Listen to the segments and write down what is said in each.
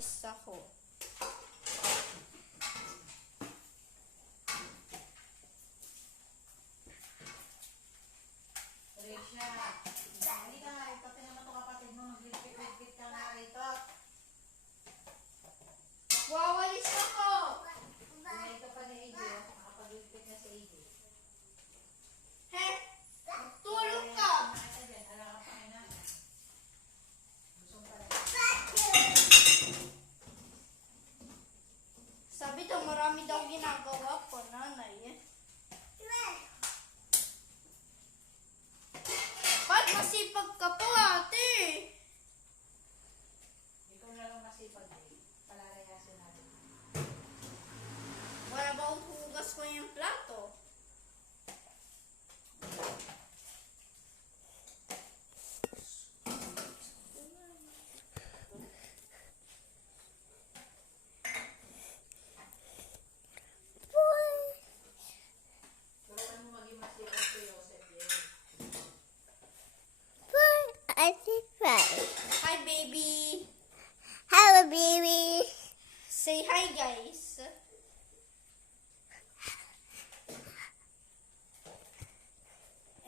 wawalis ako. Risha, hindi ka nga, pati naman ito kapatid mo, magligpit-ligpit ka nga rito. Wawalis ako! Ito pa ni AJ, nakapagligpit na si AJ. He? Tulog ka! Nakita dyan, ala ka pa na. Busong pa rin. Sabi daw, marami daw ginagawa ko, nanay. Ba't masipag ka po, ate? Ikaw na lang masipag eh. Palalayasin natin. Wala ba hugas ko yung plato? Turuan mo maging masipag si Joseph eh. I think right. Hi, baby! Hello, baby. Say hi, guys!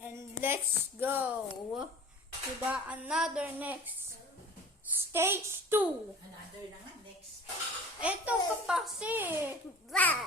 And let's go to the another next stage 2. Another na nga, next. Eto kapasi. Wow.